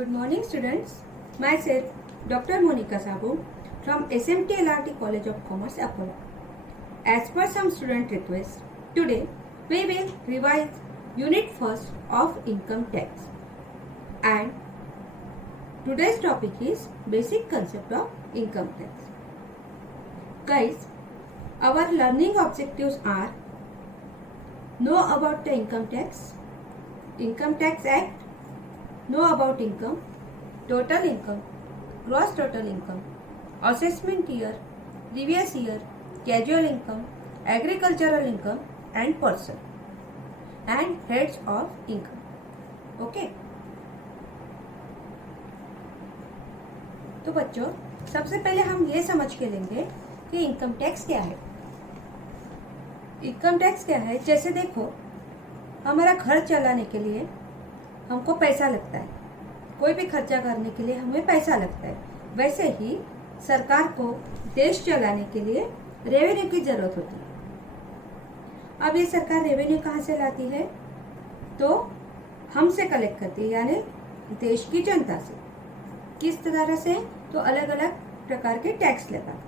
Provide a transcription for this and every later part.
Good morning, students. Myself, Dr. Monica Sabu from SMT LRT College of Commerce, Akola. As per some student requests, today we will revise Unit 1st of Income Tax. And today's topic is Basic Concept of Income Tax. Guys, our learning objectives are: know about the Income Tax Act, know about income, total income, gross total income, assessment year, previous year, casual income, agricultural income and person, and heads of income. Okay. तो बच्चों, सबसे पहले हम ये समझ के लेंगे कि इनकम टैक्स क्या है। इनकम टैक्स क्या है? जैसे देखो, हमारा घर चलाने के लिए हमको पैसा लगता है, कोई भी खर्चा करने के लिए हमें पैसा लगता है। वैसे ही सरकार को देश चलाने के लिए रेवेन्यू की जरूरत होती है। अब ये सरकार रेवेन्यू कहाँ से लाती है? तो हमसे कलेक्ट करती है, यानी देश की जनता से। किस तरह से? तो अलग अलग प्रकार के टैक्स लगा।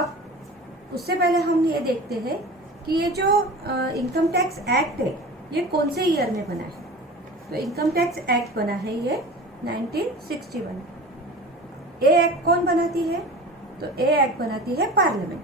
अब उससे पहले हम ये देखते हैं कि ये जो इनकम टैक्स एक्ट है ये कौन से ईयर में बना है। तो इनकम टैक्स एक्ट बना है ये 1961। ए एक्ट कौन बनाती है? तो ए एक्ट बनाती है पार्लियामेंट।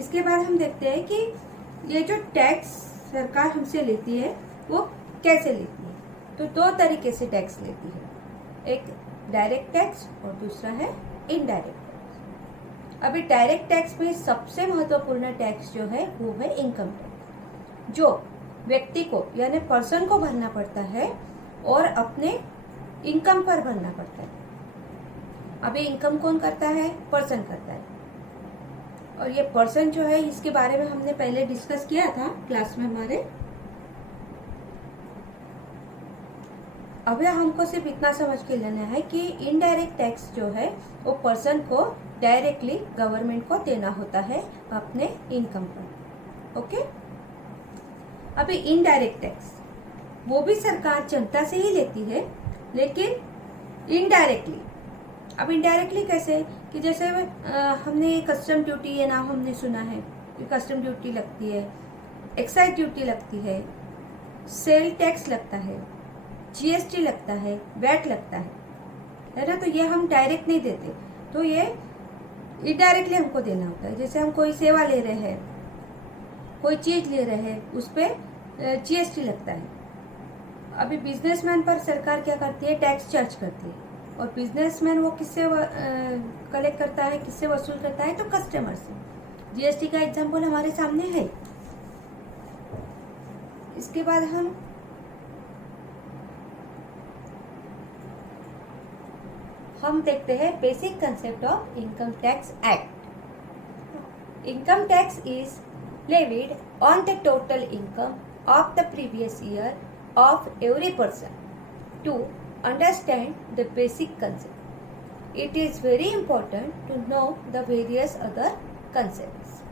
इसके बाद हम देखते हैं कि ये जो टैक्स सरकार हमसे लेती है वो कैसे लेती है। तो दो तरीके से टैक्स लेती है, एक डायरेक्ट टैक्स और दूसरा है इनडायरेक्ट। अभी डायरेक्ट टैक्स में सबसे महत्वपूर्ण टैक्स जो है वो है इनकम टैक्स, जो व्यक्ति को यानी पर्सन को भरना पड़ता है और अपने इनकम पर भरना पड़ता है। अभी इनकम कौन करता है? पर्सन करता है। और ये पर्सन जो है इसके बारे में हमने पहले डिस्कस किया था क्लास में हमारे। अभी हमको सिर्फ इतना समझ के लेना है कि इनडायरेक्ट टैक्स जो है वो पर्सन को डायरेक्टली गवर्नमेंट को देना होता है अपने इनकम पर। ओके। अभी इनडायरेक्ट टैक्स वो भी सरकार जनता से ही लेती है, लेकिन इनडायरेक्टली। अब इनडायरेक्टली कैसे? कि जैसे हमने कस्टम ड्यूटी, ये नाम हमने सुना है कि कस्टम ड्यूटी लगती है, एक्साइज ड्यूटी लगती है, सेल टैक्स लगता है, जीएसटी लगता है, वैट लगता है ना। तो ये हम डायरेक्ट नहीं देते, तो ये इनडायरेक्टली हमको देना होता है। जैसे हम कोई सेवा ले रहे हैं, कोई चीज ले रहे हैं, उस पर जीएसटी लगता है। अभी बिजनेसमैन पर सरकार क्या करती है? टैक्स चार्ज करती है। और बिजनेसमैन वो किससे कलेक्ट करता है, किससे वसूल करता है? तो कस्टमर से। जीएसटी का एग्जाम्पल हमारे सामने है। इसके बाद हम देखते हैं basic concept of income tax act. Income tax is levied on the total income of the previous year of every person. To understand the basic concept, it is very important to know the various other concepts.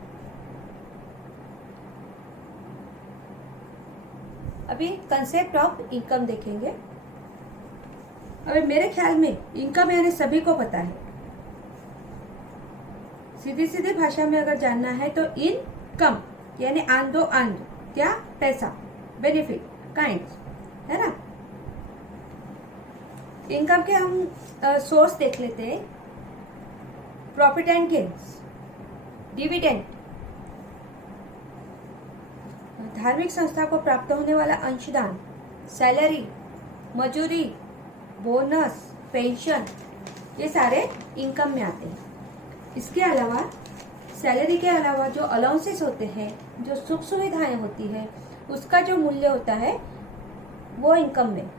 अभी concept of income देखेंगे। अभी मेरे ख्याल में income यानी सभी को पता है। सीधी सीधी भाषा में अगर जानना है तो इनकम यानी आन दो आन, क्या? पैसा, बेनिफिट, काइंड, है ना। इनकम के हम सोर्स देख लेते हैं। प्रॉफिट एंड गेन्स, डिविडेंड, धार्मिक संस्था को प्राप्त होने वाला अंशदान, सैलरी, मजूरी, बोनस, पेंशन, ये सारे इनकम में आते हैं। इसके अलावा सैलरी के अलावा जो अलाउंसेस होते हैं, जो सुख सुविधाएं होती है, उसका जो मूल्य होता है वो इनकम में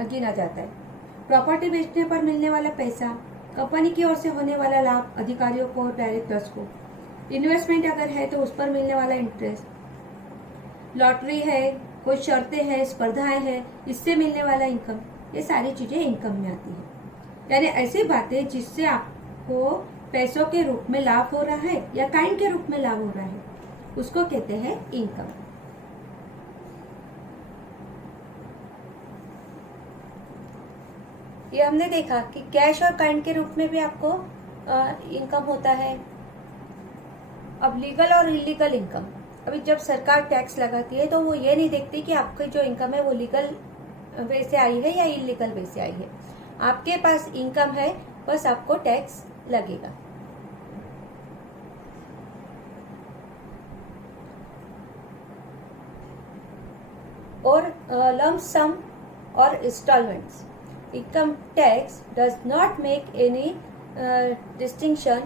गिना जाता है। प्रॉपर्टी बेचने पर मिलने वाला पैसा, कंपनी की ओर से होने वाला लाभ अधिकारियों को, डायरेक्टर्स को, इन्वेस्टमेंट अगर है तो उस पर मिलने वाला इंटरेस्ट, लॉटरी है, कोई शर्तें हैं, स्पर्धाएं हैं, इससे मिलने वाला इनकम, ये सारी चीजें इनकम में आती है। यानी ऐसी बातें जिससे आपको पैसों के रूप में लाभ हो रहा है या काइंड के रूप में लाभ हो रहा है, उसको कहते हैं इनकम। ये हमने देखा कि कैश और काइंड के रूप में भी आपको इनकम होता है। अब लीगल और इलीगल इनकम, अभी जब सरकार टैक्स लगाती है तो वो ये नहीं देखती कि आपकी जो इनकम है वो लीगल वे से आई है या इलीगल वे से आई है। आपके पास इनकम है, बस आपको टैक्स लगेगा। और लम्प सम और installments, income tax does not make any distinction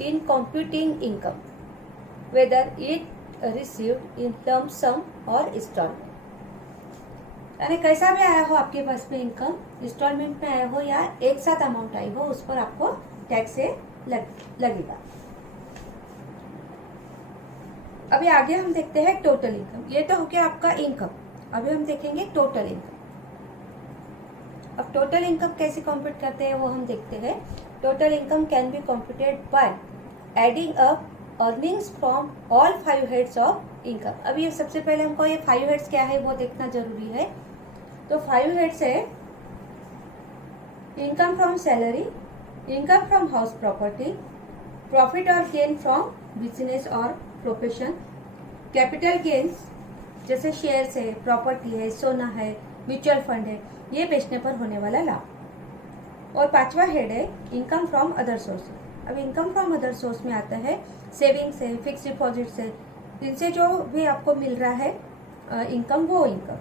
in computing income whether it received in lump sum और इंस्टॉलमेंट। यानी कैसा भी आया हो आपके पास में इनकम, इंस्टॉलमेंट में आया हो या एक साथ अमाउंट आई हो, उस पर आपको टैक्स से लगेगा। अभी आगे हम देखते हैं टोटल इनकम। ये तो हो गया आपका इनकम। अभी हम देखेंगे टोटल इनकम। अब टोटल इनकम कैसे कंप्यूट करते हैं वो हम देखते हैं। Total income can be computed by adding up earnings from all 5 heads of income. अभी ये सबसे पहले हमको ये 5 हेड्स क्या है वो देखना जरूरी है। तो 5 हेड्स है income from salary, income from house property, profit और गेन फ्रॉम बिजनेस और प्रोफेशन, कैपिटल गेन्स जैसे शेयर्स है, प्रॉपर्टी है, सोना है, म्यूचुअल फंड है, ये बेचने पर होने वाला लाभ। और 5वां हेड है इनकम फ्रॉम अदर सोर्स। अब इनकम फ्रॉम अदर सोर्स में आता है सेविंग्स है, फिक्स डिपॉजिट्स है, इनसे जो भी आपको मिल रहा है इनकम, वो इनकम।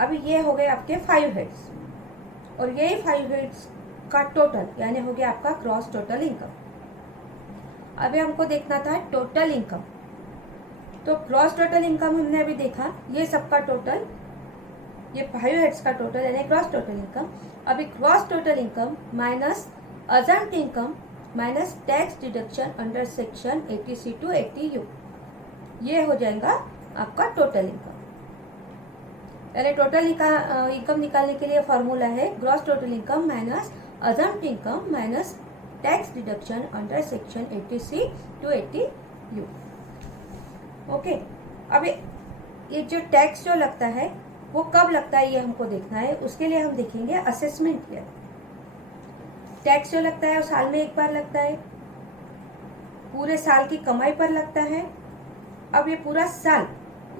अभी ये हो गए आपके 5 हेड्स और यही 5 हेड्स का टोटल यानी हो गया आपका क्रॉस टोटल इनकम। अभी हमको देखना था टोटल इनकम। तो क्रॉस टोटल इनकम हमने अभी देखा, ये सबका टोटल, ये 5 हेड्स का टोटल यानी क्रॉस टोटल इनकम। अभी gross total income minus exempt income minus tax deduction under section 80C to 80U, ये हो जाएगा आपका टोटल इनकम। यानी टोटल इनकम निकालने के लिए फॉर्मूला है gross total income minus exempt income minus tax deduction under section 80C to 80U। Okay, अभी ये जो टैक्स जो लगता है वो कब लगता है ये हमको देखना है। उसके लिए हम देखेंगे असेसमेंट ईयर। टैक्स जो लगता है वो साल में एक बार लगता है, पूरे साल की कमाई पर लगता है। अब ये पूरा साल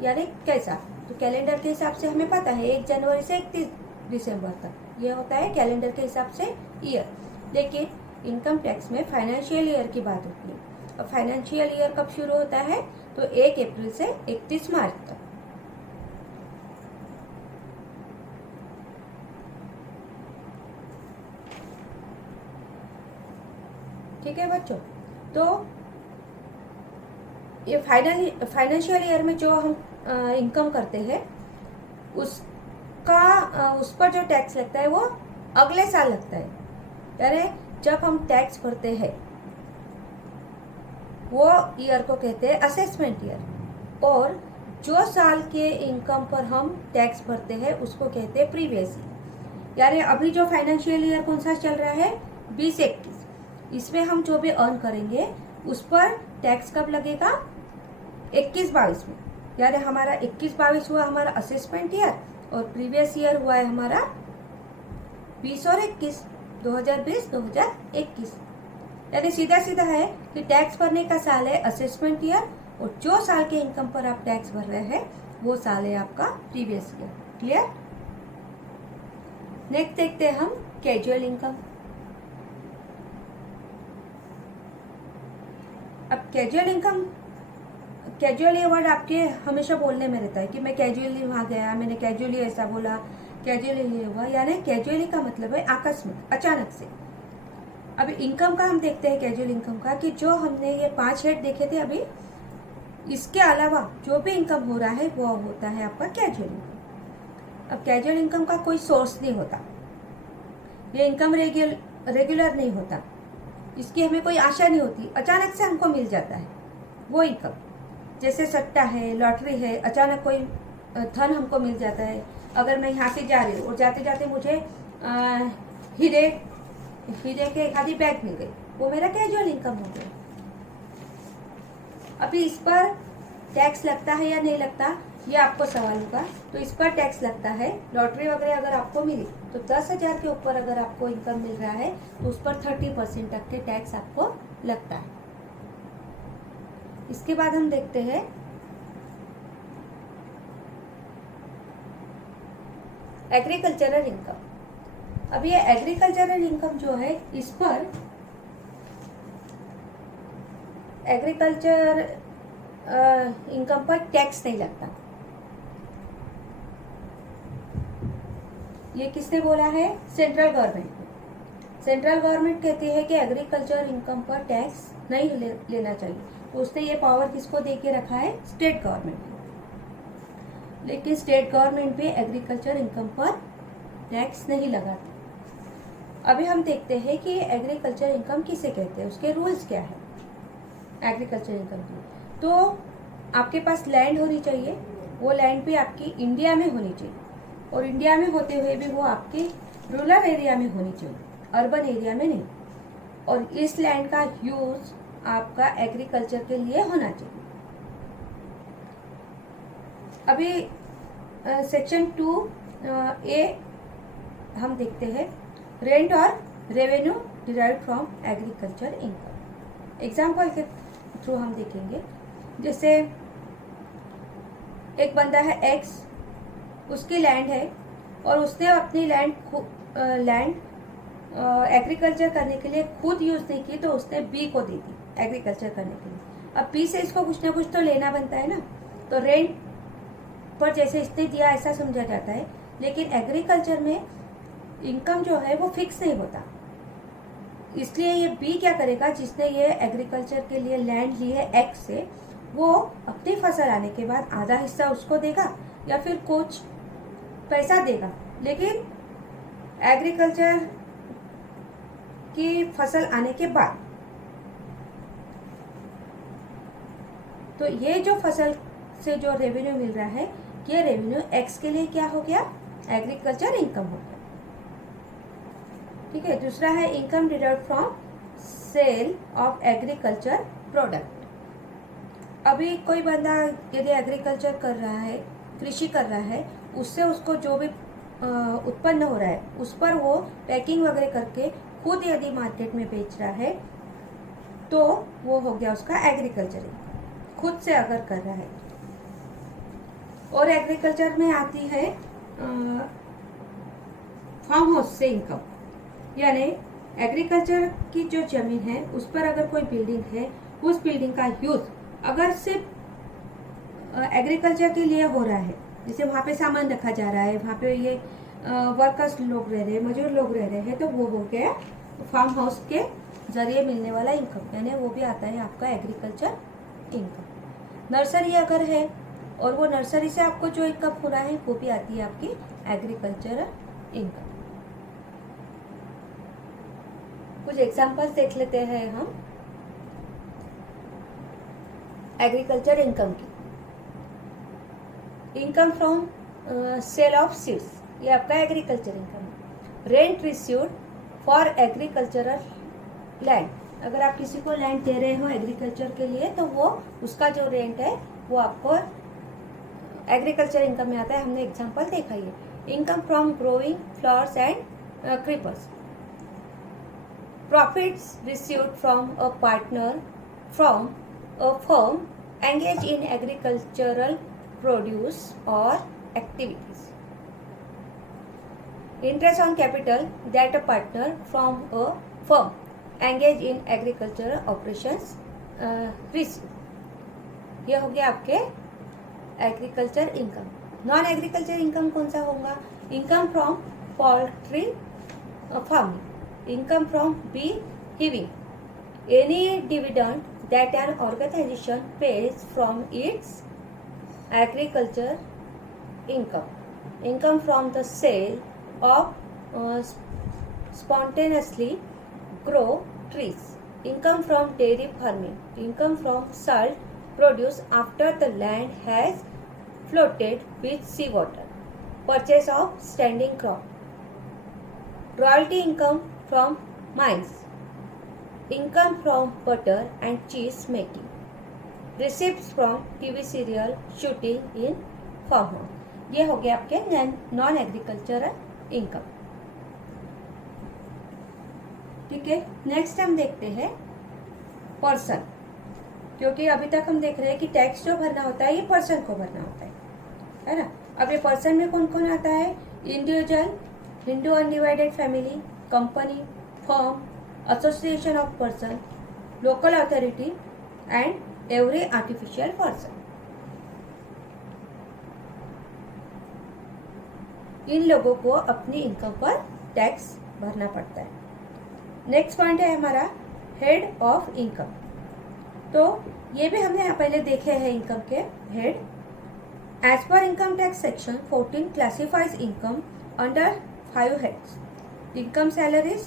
यानी कैसा, तो कैलेंडर के हिसाब से हमें पता है 1 जनवरी से 31 दिसंबर तक ये होता है कैलेंडर के हिसाब से ईयर। लेकिन इनकम टैक्स में फाइनेंशियल ईयर की बात होती है। अब फाइनेंशियल ईयर कब शुरू होता है, तो 1 अप्रैल से 31 मार्च तक। ठीक है बच्चों, तो ये फाइनेंशियल ईयर में जो हम इनकम करते हैं उस पर जो टैक्स लगता है वो अगले साल लगता है। यानी जब हम टैक्स भरते हैं वो ईयर को कहते हैं असेसमेंट ईयर, और जो साल के इनकम पर हम टैक्स भरते हैं उसको कहते हैं प्रीवियस ईयर। यानी अभी जो फाइनेंशियल ईयर कौन सा चल रहा है 2021, इसमें हम जो भी अर्न करेंगे उस पर टैक्स कब लगेगा 21-22 में। यानी हमारा 21-22 हुआ हमारा असेसमेंट ईयर और प्रीवियस ईयर हुआ है हमारा 20 और 21, 2020-2021। यानी सीधा सीधा है कि टैक्स भरने का साल है असेसमेंट ईयर और जो साल के इनकम पर आप टैक्स भर रहे हैं वो साल है आपका प्रीवियस ईयर। क्लियर। नेक्स्ट देखते हैं हम कैजुअल इनकम। अब कैजुअल इनकम, कैजुअल ये वर्ड आपके हमेशा बोलने में रहता है कि मैं कैजुअली वहाँ गया, मैंने कैजुअली ऐसा बोला, कैजुअली ये हुआ। यानी कैजुअली का मतलब है आकस्मिक, अचानक से। अब इनकम का हम देखते हैं कैजुअल इनकम का कि जो हमने ये 5 हेड देखे थे अभी, इसके अलावा जो भी इनकम हो रहा है वो होता है आपका कैजुअल इनकम। अब कैजुअल इनकम का कोई सोर्स नहीं होता, ये इनकम रेगुलर नहीं होता, इसकी हमें कोई आशा नहीं होती, अचानक से हमको मिल जाता है वो इनकम। जैसे सट्टा है, लॉटरी है, अचानक कोई धन हमको मिल जाता है। अगर मैं यहाँ से जा रही हूँ और जाते जाते मुझे हीरे के आधी बैग मिल गई, वो मेरा कैजुअल इनकम हो गया। अभी इस पर टैक्स लगता है या नहीं लगता, ये आपको सवाल होगा। तो इस पर टैक्स लगता है। लॉटरी वगैरह अगर आपको मिली तो 10,000 के ऊपर अगर आपको इनकम मिल रहा है तो उस पर 30% तक के टैक्स आपको लगता है। इसके बाद हम देखते हैं एग्रीकल्चरल इनकम। अब ये एग्रीकल्चरल इनकम जो है, इस पर एग्रीकल्चर इनकम पर टैक्स नहीं लगता। ये किसने बोला है? Central government. सेंट्रल गवर्नमेंट कहती है कि एग्रीकल्चर इनकम पर टैक्स नहीं लेना चाहिए, तो उसने ये पावर किसको दे के रखा है? स्टेट गवर्नमेंट को। लेकिन स्टेट गवर्नमेंट भी एग्रीकल्चर इनकम पर टैक्स नहीं लगाती। अभी हम देखते हैं कि एग्रीकल्चर इनकम किसे कहते हैं, उसके रूल्स क्या है एग्रीकल्चर इनकम की। तो आपके पास लैंड होनी चाहिए, वो लैंड भी आपकी इंडिया में होनी चाहिए, और इंडिया में होते हुए भी वो आपकी रूरल एरिया में होनी चाहिए, अर्बन एरिया में नहीं। और इस लैंड का यूज आपका एग्रीकल्चर के लिए होना चाहिए। अभी सेक्शन 2A हम देखते हैं, रेंट और revenue derived from agriculture income. Example के थ्रू हम देखेंगे। जैसे एक बंदा है एक्स, उसकी लैंड है और उसने अपनी लैंड एग्रीकल्चर करने के लिए खुद यूज नहीं की, तो उसने बी को दे दी एग्रीकल्चर करने के लिए। अब बी से इसको कुछ ना कुछ तो लेना बनता है ना, तो रेंट पर जैसे इसने दिया ऐसा समझा जाता है। लेकिन एग्रीकल्चर में इनकम जो है वो फिक्स नहीं होता, इसलिए ये बी क्या करेगा, जिसने ये एग्रीकल्चर के लिए लैंड ली है एक्स से, वो अपनी फसल आने के बाद आधा हिस्सा उसको देगा या फिर कुछ पैसा देगा, लेकिन एग्रीकल्चर की फसल आने के बाद। तो ये जो फसल से जो रेवेन्यू मिल रहा है, ये रेवेन्यू एक्स के लिए क्या हो गया? एग्रीकल्चर इनकम हो गया। ठीक है। दूसरा है income derived from sale of agriculture product. अभी कोई बंदा यदि एग्रीकल्चर कर रहा है, कृषि कर रहा है, उससे उसको जो भी उत्पन्न हो रहा है उस पर वो पैकिंग वगैरह करके खुद यदि मार्केट में बेच रहा है, तो वो हो गया उसका एग्रीकल्चर इनकम, खुद से अगर कर रहा है। और एग्रीकल्चर में आती है फार्म हाउस से इनकम, यानी एग्रीकल्चर की जो जमीन है उस पर अगर कोई बिल्डिंग है, उस बिल्डिंग का यूज अगर सिर्फ एग्रीकल्चर के लिए हो रहा है, जैसे वहाँ पे सामान रखा जा रहा है, वहाँ पे ये वर्कर्स लोग रह रहे हैं, मजदूर लोग रह रहे हैं, तो वो हो गया फार्म हाउस के जरिए मिलने वाला इनकम, यानी वो भी आता है आपका एग्रीकल्चर इनकम। नर्सरी अगर है और वो नर्सरी से आपको जो इनकम हो रहा है, वो भी आती है आपकी एग्रीकल्चर इनकम। कुछ एग्जांपल्स देख लेते हैं हम एग्रीकल्चर इनकम की। Income from sale of seeds, ये आपका एग्रीकल्चर इनकम है। Rent received for agricultural land, अगर आप किसी को लैंड दे रहे हो एग्रीकल्चर के लिए, तो वो उसका जो रेंट है वो आपको एग्रीकल्चर इनकम में आता है। हमने एग्जांपल देखा ही है। Income from growing flowers and creepers. Profits received from a partner from a firm engaged in agricultural produce or activities. Interest on capital that a partner from a firm engaged in agricultural operations receive. ये हो गया आपके agriculture income. Non agriculture income कौन सा होगा? Income from poultry farming, income from bee heaving, any dividend that an organization pays from its agriculture income, income from the sale of spontaneously grow trees, income from dairy farming, income from salt produced after the land has floated with seawater, purchase of standing crop, royalty income from mines, income from butter and cheese making, receipts from TV serial shooting in farm house. ये हो गया आपके non agricultural income. ठीक है, next हम देखते हैं person, क्योंकि अभी तक हम देख रहे हैं कि टैक्स जो भरना होता है ये पर्सन को भरना होता है ना। अब ये पर्सन में कौन कौन आता है? Individual, Hindu undivided family, company, firm, association of person, local authority and every artificial person. इन लोगों को अपनी इनकम पर टैक्स भरना पड़ता है। नेक्स्ट पॉइंट है हमारा हेड ऑफ इनकम। तो ये भी हमने पहले देखे हैं इनकम के head. As per income tax section 14 classifies income under 5 heads. Income salaries,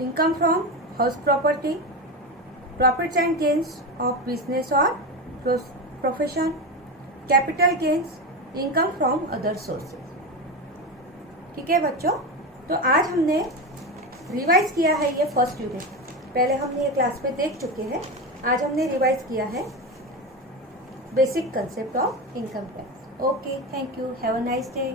income from house property, profits and gains of business और profession, capital gains, income from other sources. ठीक है बच्चों, तो आज हमने रिवाइज किया है ये फर्स्ट यूनिट। पहले हमने ये क्लास में देख चुके हैं, आज हमने रिवाइज किया है basic concept of income tax. Okay, thank you, have a nice day.